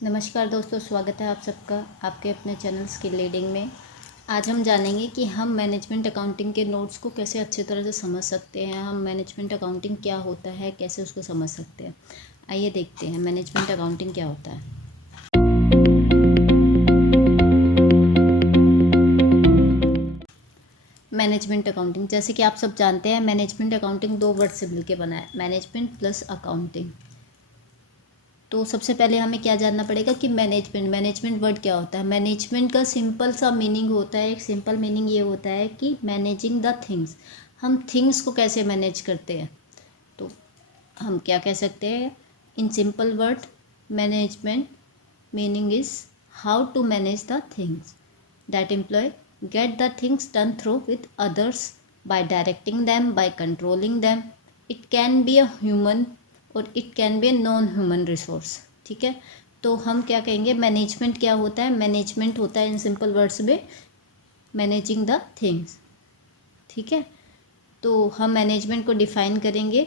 नमस्कार दोस्तों, स्वागत है आप सबका आपके अपने चैनल स्किल लीडिंग में। आज हम जानेंगे कि हम मैनेजमेंट अकाउंटिंग के नोट्स को कैसे अच्छे तरह से समझ सकते हैं। हम मैनेजमेंट अकाउंटिंग क्या होता है, कैसे उसको समझ सकते हैं। आइए देखते हैं मैनेजमेंट अकाउंटिंग क्या होता है। मैनेजमेंट अकाउंटिंग, जैसे कि आप सब जानते हैं, मैनेजमेंट अकाउंटिंग दो वर्ड से मिलकर बना है, मैनेजमेंट प्लस अकाउंटिंग। तो सबसे पहले हमें क्या जानना पड़ेगा कि मैनेजमेंट वर्ड क्या होता है। मैनेजमेंट का सिंपल सा मीनिंग होता है, एक सिंपल मीनिंग ये होता है कि मैनेजिंग द थिंग्स। हम थिंग्स को कैसे मैनेज करते हैं, तो हम क्या कह सकते हैं in simple word. Management meaning is how to manage the things that employ get the things done through with others by directing them, by controlling them. It can be a human और it can be a non human resource. ठीक है, तो हम क्या कहेंगे management क्या होता है। मैनेजमेंट होता है इन सिंपल वर्ड्स में मैनेजिंग द थिंग्स। ठीक है, तो हम मैनेजमेंट को डिफाइन करेंगे।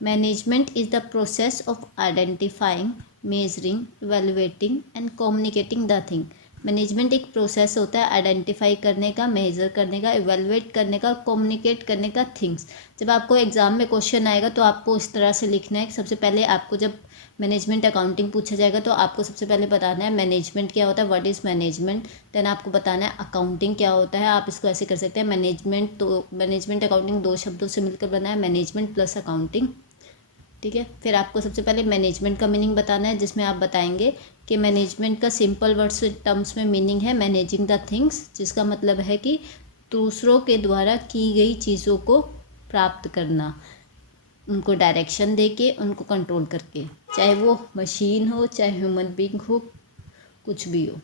Management is the process of identifying, measuring, evaluating and communicating the thing. Management एक प्रोसेस होता है आइडेंटिफाई करने का, मेजर करने का, इवेलुएट करने का, कम्युनिकेट करने का थिंग्स। जब आपको एग्जाम में क्वेश्चन आएगा तो आपको इस तरह से लिखना है। सबसे पहले आपको जब मैनेजमेंट अकाउंटिंग पूछा जाएगा तो आपको सबसे पहले बताना है मैनेजमेंट क्या होता है, व्हाट इज़ मैनेजमेंट। देन आपको बताना है अकाउंटिंग क्या होता है। आप इसको ऐसे कर सकते हैं मैनेजमेंट, तो मैनेजमेंट अकाउंटिंग दो शब्दों से मिलकर बना है, मैनेजमेंट प्लस अकाउंटिंग। ठीक है, फिर आपको सबसे पहले मैनेजमेंट का मीनिंग बताना है, जिसमें आप बताएंगे कि मैनेजमेंट का सिंपल वर्ड्स टर्म्स में मीनिंग है मैनेजिंग द थिंग्स, जिसका मतलब है कि दूसरों के द्वारा की गई चीज़ों को प्राप्त करना, उनको डायरेक्शन दे के, उनको कंट्रोल करके, चाहे वो मशीन हो, चाहे ह्यूमन बीइंग हो, कुछ भी हो।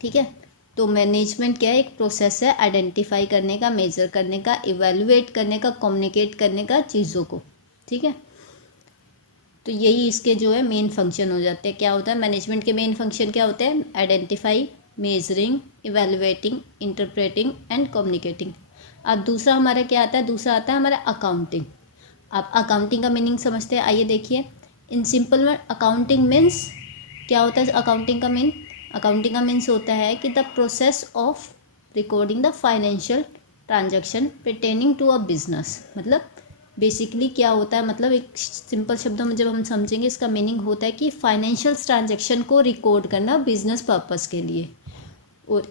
ठीक है, तो मैनेजमेंट क्या है, एक प्रोसेस है आइडेंटिफाई करने का, मेजर करने का, इवेलुएट करने का, कम्युनिकेट करने का चीज़ों को। ठीक है, तो यही इसके जो है मेन फंक्शन हो जाते हैं। क्या होता है मैनेजमेंट के मेन फंक्शन, क्या होते हैं identify, measuring, evaluating, interpreting and communicating. अब दूसरा हमारा क्या आता है, दूसरा आता है हमारा अकाउंटिंग। आप अकाउंटिंग का मीनिंग समझते हैं, आइए देखिए। इन सिंपल वर्ड अकाउंटिंग मीन्स, क्या होता है अकाउंटिंग का मीन, अकाउंटिंग का मीन्स होता है कि the process of recording the financial transaction pertaining to a business. मतलब बेसिकली क्या होता है, मतलब एक सिंपल शब्दों में जब हम समझेंगे, इसका मीनिंग होता है कि फाइनेंशियल ट्रांजेक्शन को रिकॉर्ड करना बिजनेस पर्पस के लिए। और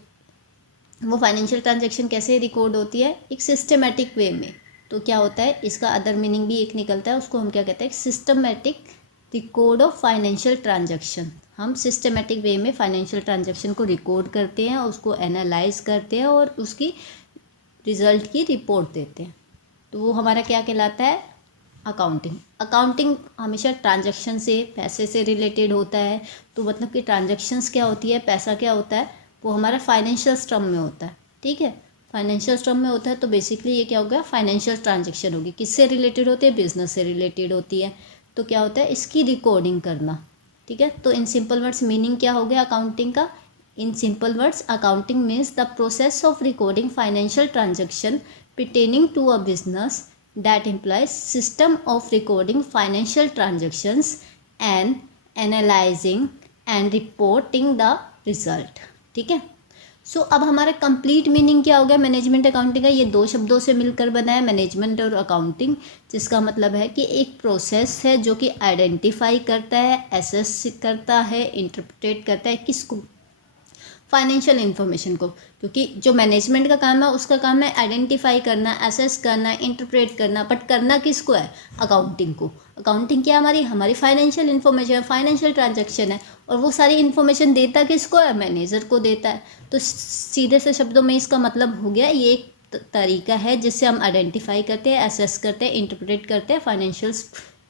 वो फाइनेंशियल ट्रांजेक्शन कैसे रिकॉर्ड होती है, एक सिस्टमेटिक वे में। तो क्या होता है, इसका अदर मीनिंग भी एक निकलता है, उसको हम क्या कहते हैं systematic record of financial transaction. हम सिस्टमेटिक वे में फाइनेंशियल ट्रांजेक्शन को रिकॉर्ड करते हैं, उसको एनालाइज करते हैं और उसकी रिजल्ट की रिपोर्ट देते हैं। तो वो हमारा क्या कहलाता है अकाउंटिंग। अकाउंटिंग हमेशा ट्रांजैक्शन से, पैसे से रिलेटेड होता है। तो मतलब कि ट्रांजैक्शंस क्या होती है, पैसा क्या होता है, वो हमारा फाइनेंशियल स्ट्रम में होता है। ठीक है, फाइनेंशियल स्ट्रम में होता है, तो बेसिकली ये क्या होगा फाइनेंशियल ट्रांजैक्शन होगी। किससे रिलेटेड होती है, बिजनेस से रिलेटेड होती है। तो क्या होता है इसकी रिकॉर्डिंग करना। ठीक है, तो इन सिंपल वर्ड्स मीनिंग क्या हो गया अकाउंटिंग का। In simple words, accounting means the process of recording financial transaction pertaining to a business that implies system of recording financial transactions and analyzing and reporting the result। ठीक है, सो अब हमारा complete meaning क्या हो गया management accounting का। ये दो शब्दों से मिलकर बना है मैनेजमेंट और अकाउंटिंग, जिसका मतलब है कि एक प्रोसेस है जो कि आइडेंटिफाई करता है, एसेस करता है, इंटरप्रेट करता है किसको, फाइनेंशियल इन्फॉर्मेशन को। क्योंकि जो मैनेजमेंट का काम है उसका काम है आइडेंटिफाई करना, असेस करना, इंटरप्रेट करना, बट करना किसको है अकाउंटिंग को। अकाउंटिंग क्या हमारी हमारी फाइनेंशियल इन्फॉर्मेशन है, फाइनेंशियल ट्रांजैक्शन है, और वो सारी इन्फॉर्मेशन देता किसको है, मैनेजर को देता है। तो सीधे से शब्दों में इसका मतलब हो गया ये एक तरीका है जिससे हम आइडेंटिफाई करते हैं, असेस करते हैं, इंटरप्रेट करते हैं फाइनेंशियल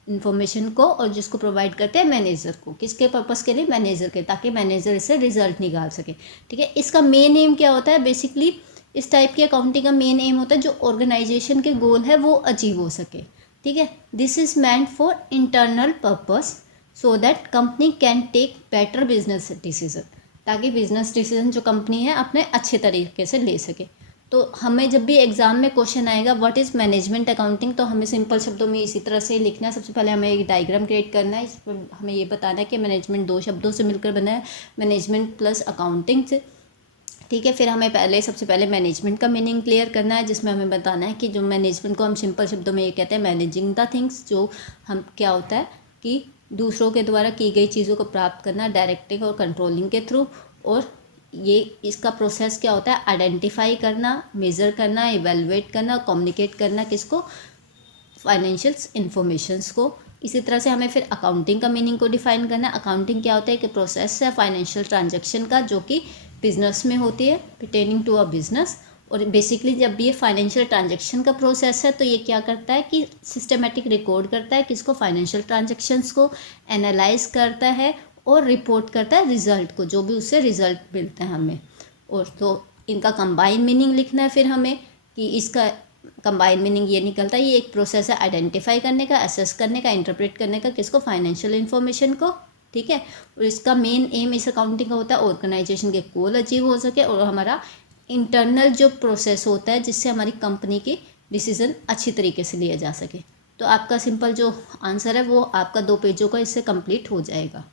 इन्फॉर्मेशन को, और जिसको प्रोवाइड करते हैं मैनेजर को। किसके पर्पस के लिए, मैनेजर के, ताकि मैनेजर इससे रिजल्ट निकाल सके। ठीक है, इसका मेन एम क्या होता है, बेसिकली इस टाइप की अकाउंटिंग का मेन एम होता है जो ऑर्गेनाइजेशन के गोल है वो अचीव हो सके। ठीक है, this is meant for internal purpose so that company can take better business decision, ताकि बिजनेस डिसीजन जो कंपनी है अपने अच्छे तरीके से ले सके। तो हमें जब भी एग्ज़ाम में क्वेश्चन आएगा व्हाट इज़ मैनेजमेंट अकाउंटिंग, तो हमें सिंपल शब्दों में इसी तरह से लिखना है। सबसे पहले हमें एक डायग्राम क्रिएट करना है, इस पर हमें ये बताना है कि मैनेजमेंट दो शब्दों से मिलकर बना है, मैनेजमेंट प्लस अकाउंटिंग से, ठीक है। फिर हमें सबसे पहले मैनेजमेंट का मीनिंग क्लियर करना है, जिसमें हमें बताना है कि जो मैनेजमेंट को हम सिंपल शब्दों में ये कहते हैं मैनेजिंग द थिंग्स, जो हम क्या होता है कि दूसरों के द्वारा की गई चीज़ों को प्राप्त करना डायरेक्टिंग और कंट्रोलिंग के थ्रू। और ये इसका प्रोसेस क्या होता है, आइडेंटिफाई करना, मेज़र करना, इवेलुएट करना, कम्युनिकेट करना, किसको, फाइनेंशियल इंफॉर्मेशंस को। इसी तरह से हमें फिर अकाउंटिंग का मीनिंग को डिफाइन करना है। अकाउंटिंग क्या होता है कि प्रोसेस है फाइनेंशियल ट्रांजैक्शन का, जो कि बिजनेस में होती है, पर्टेनिंग टू अ बिजनेस। और बेसिकली जब ये फाइनेंशियल ट्रांजैक्शन का प्रोसेस है तो ये क्या करता है कि सिस्टमेटिक रिकॉर्ड करता है किसको, फाइनेंशियल ट्रांजैक्शंस को, एनालाइज करता है और रिपोर्ट करता है रिजल्ट को, जो भी उससे रिजल्ट मिलते हैं हमें। और तो इनका कंबाइन मीनिंग लिखना है फिर हमें, कि इसका कंबाइन मीनिंग ये निकलता है, ये एक प्रोसेस है आइडेंटिफाई करने का, असेस करने का, इंटरप्रेट करने का, किसको, फाइनेंशियल इन्फॉर्मेशन को, ठीक है। और इसका मेन एम इस अकाउंटिंग का होता है ऑर्गेनाइजेशन के गोल अचीव हो सके और हमारा इंटरनल जो प्रोसेस होता है जिससे हमारी कंपनी की डिसीजन अच्छी तरीके से लिया जा सके। तो आपका सिंपल जो आंसर है वो आपका 2 पेजों का इससे कंप्लीट हो जाएगा,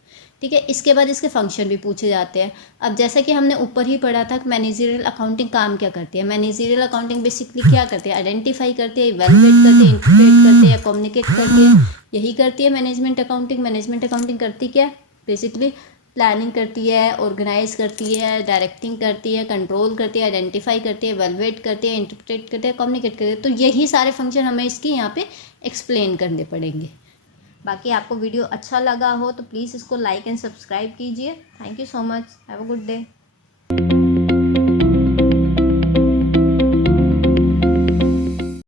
ठीक है। इसके बाद इसके फंक्शन भी पूछे जाते हैं। अब जैसा कि हमने ऊपर ही पढ़ा था कि मैनेजरियल अकाउंटिंग काम क्या करती है। मैनेजरियल अकाउंटिंग बेसिकली क्या करती है, आइडेंटिफाई करती है, इवैल्यूएट करती है, इंटरप्रेट करती है, कम्युनिकेट करती है, यही करती है मैनेजमेंट अकाउंटिंग। मैनेजमेंट अकाउंटिंग करती क्या है, बेसिकली प्लानिंग करती है, ऑर्गेनाइज करती है, डायरेक्टिंग करती है, कंट्रोल करती है, आइडेंटिफाई करती है, इवैल्यूएट करती है, इंटरप्रेट करती है, कम्युनिकेट करती है। तो यही सारे फंक्शन हमें इसकी यहाँ पे एक्सप्लेन करने पड़ेंगे। बाकी आपको वीडियो अच्छा लगा हो तो प्लीज़ इसको लाइक एंड सब्सक्राइब कीजिए। Thank you so much, have a good day.